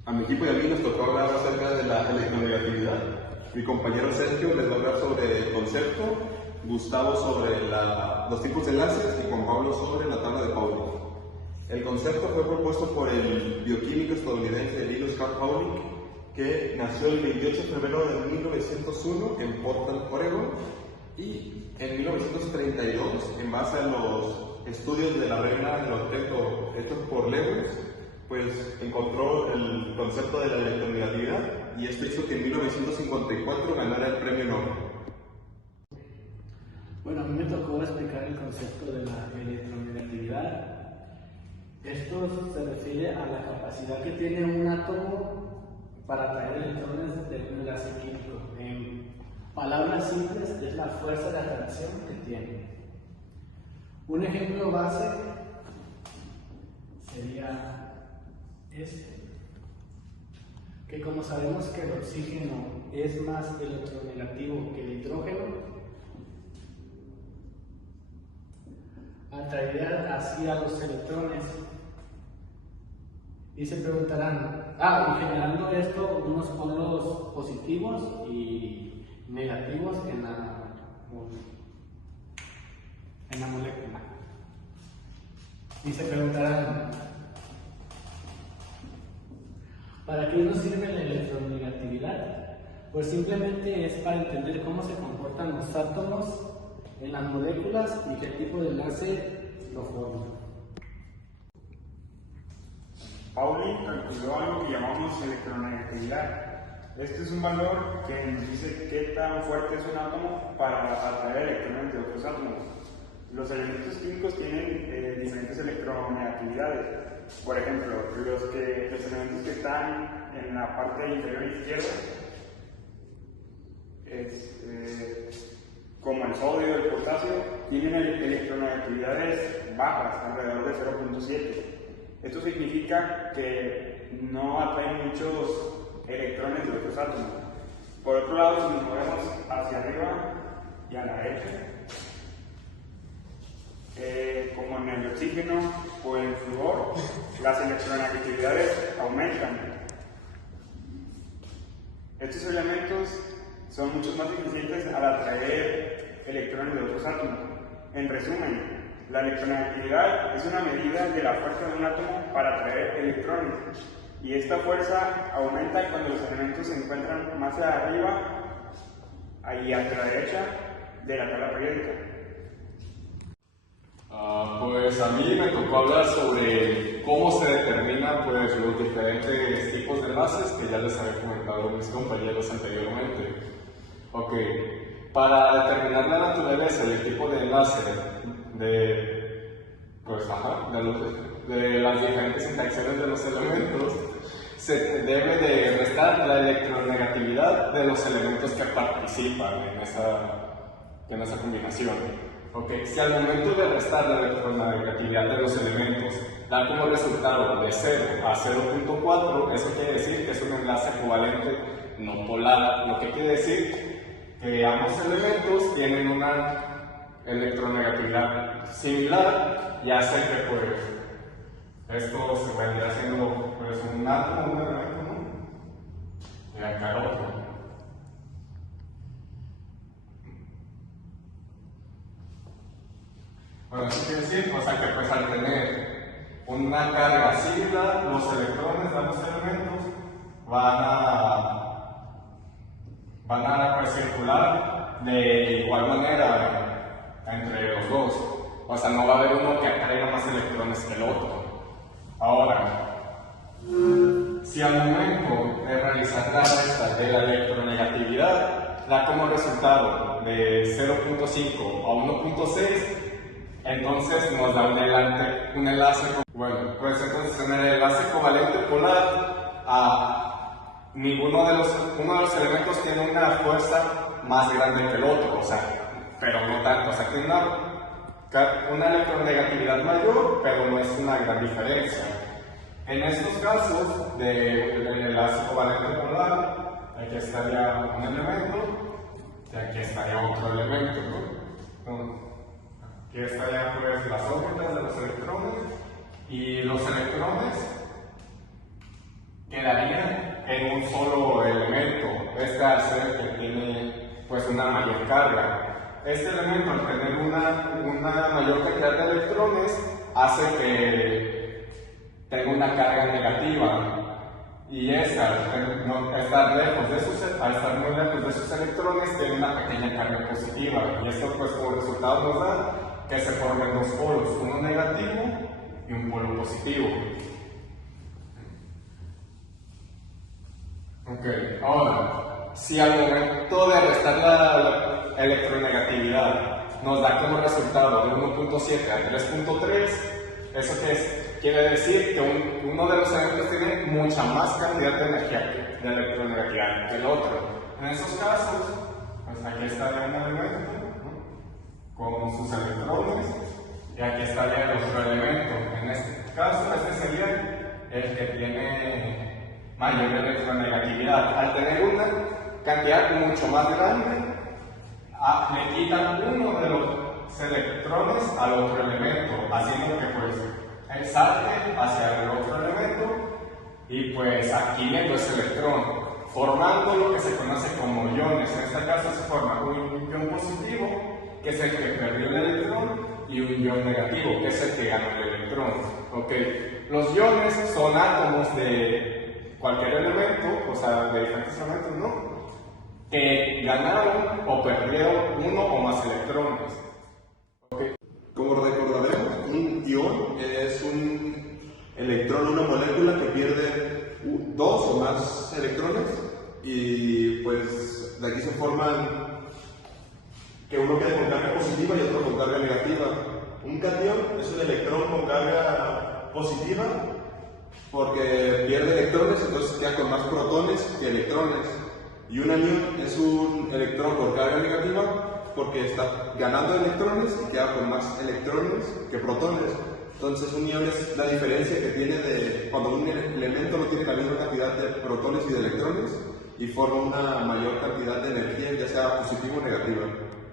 A mi equipo y a mí nos tocó hablar acerca de la electronegatividad. Mi compañero Sergio les va a hablar sobre el concepto, Gustavo sobre los tipos de enlaces y Juan Pablo sobre la tabla de Pauling. El concepto fue propuesto por el bioquímico estadounidense Linus Carl Pauling, que nació el 28 de febrero de 1901 en Portland, Oregon, y en 1932, en base a los estudios de la regla del octeto hechos por Lewis, pues encontró el concepto de la electronegatividad, y esto hizo que en 1954 ganara el premio Nobel. Bueno, a mí me tocó explicar el concepto de la electronegatividad. Esto se refiere a la capacidad que tiene un átomo para atraer electrones de un enlace químico. En palabras simples, es la fuerza de atracción que tiene. Un ejemplo base sería este, que como sabemos que el oxígeno es más electronegativo que el hidrógeno, atraería así a los electrones. Y se preguntarán, y generando esto unos polos positivos y negativos en la molécula. Y se preguntarán, ¿para qué nos sirve la electronegatividad? Pues simplemente es para entender cómo se comportan los átomos en las moléculas y qué tipo de enlace lo forman. Pauling calculó algo que llamamos electronegatividad. Este es un valor que nos dice qué tan fuerte es un átomo para atraer electrones de otros átomos. Los elementos químicos tienen diferentes electronegatividades. Por ejemplo, los elementos que están en la parte inferior izquierda, como el sodio y el potasio, tienen electronegatividades bajas, alrededor de 0.7. Esto significa que no atraen muchos electrones de otros átomos. Por otro lado, si nos movemos hacia arriba y a la derecha, como en el oxígeno o el flúor, las electronegatividades aumentan. Estos elementos son mucho más eficientes al atraer electrones de otros átomos. En resumen, la electronegatividad es una medida de la fuerza de un átomo para atraer electrones, y esta fuerza aumenta cuando los elementos se encuentran más arriba y hacia la derecha de la tabla periódica. Pues a mí me tocó hablar sobre cómo se determinan pues, los diferentes tipos de enlaces que ya les había comentado mis compañeros anteriormente. Ok, para determinar la naturaleza del tipo de enlace de las diferentes interacciones de los elementos, se debe de restar la electronegatividad de los elementos que participan en esa combinación. Okay. Si al momento de restar la electronegatividad de los elementos da como resultado de 0 a 0.4, eso quiere decir que es un enlace covalente no polar, lo que quiere decir que ambos elementos tienen una electronegatividad similar, y hace que pues esto se vaya haciendo pues un átomo, un elemento, ¿no? Y acá otro. Bueno, eso quiere decir, o sea, que pues al tener una carga similar, los electrones de ambos elementos van a pues, circular de igual manera entre los dos. O sea, no va a haber uno que atraiga más electrones que el otro. Ahora, si al momento de realizar la resta de la electronegatividad da como resultado de 0.5 a 1.6, entonces nos da un enlace. Bueno, pues entonces en el enlace covalente polar, uno de los elementos tiene una fuerza más grande que el otro, o sea, pero no tanto, o sea, tiene una electronegatividad mayor, pero no es una gran diferencia. En estos casos del enlace covalente polar, aquí estaría un elemento y aquí estaría otro elemento, ¿no? Aquí estarían pues las órbitas de los electrones, y los electrones quedarían de un solo elemento. Este al ser que tiene pues una mayor carga. Este elemento al tener una mayor cantidad de electrones hace que tenga una carga negativa. Y esta, al estar muy lejos de sus electrones, tiene una pequeña carga positiva. Y esto pues como resultado nos da que se formen dos polos, uno negativo y un polo positivo. Ok, ahora, si al momento de restar la electronegatividad nos da como resultado de 1.7 a 3.3, ¿eso qué es? Quiere decir que uno de los elementos tiene mucha más cantidad de energía de electronegatividad que el otro. En esos casos, pues aquí estaría un elemento, ¿no?, con sus electrones, y aquí estaría el otro elemento. En este caso, este sería el que tiene mayor electronegatividad. Al tener una cantidad mucho más grande, le quitan uno de los electrones al otro elemento, haciendo que pues salte hacia el otro elemento y pues adquiere ese electrón, formando lo que se conoce como iones. En este caso se forma un ion positivo, que es el que perdió el electrón, y un ion negativo, que es el que ganó el electrón. Okay. Los iones son átomos de cualquier elemento, o sea, de diferentes elementos, ¿no?, que ganaron o perdieron uno o más electrones. Okay. Como recordaremos, un ion es un electrón, una molécula que pierde dos o más electrones, y pues de aquí se forman que uno quede con carga positiva y otro con carga negativa. Un catión es un electrón con carga positiva porque pierde electrones, entonces queda con más protones que electrones. Y un anión es un electrón con carga negativa porque está ganando electrones y queda con más electrones que protones. Entonces un ion es la diferencia que tiene de cuando un elemento no tiene la misma cantidad de protones y de electrones y forma una mayor cantidad de energía, ya sea positiva o negativa.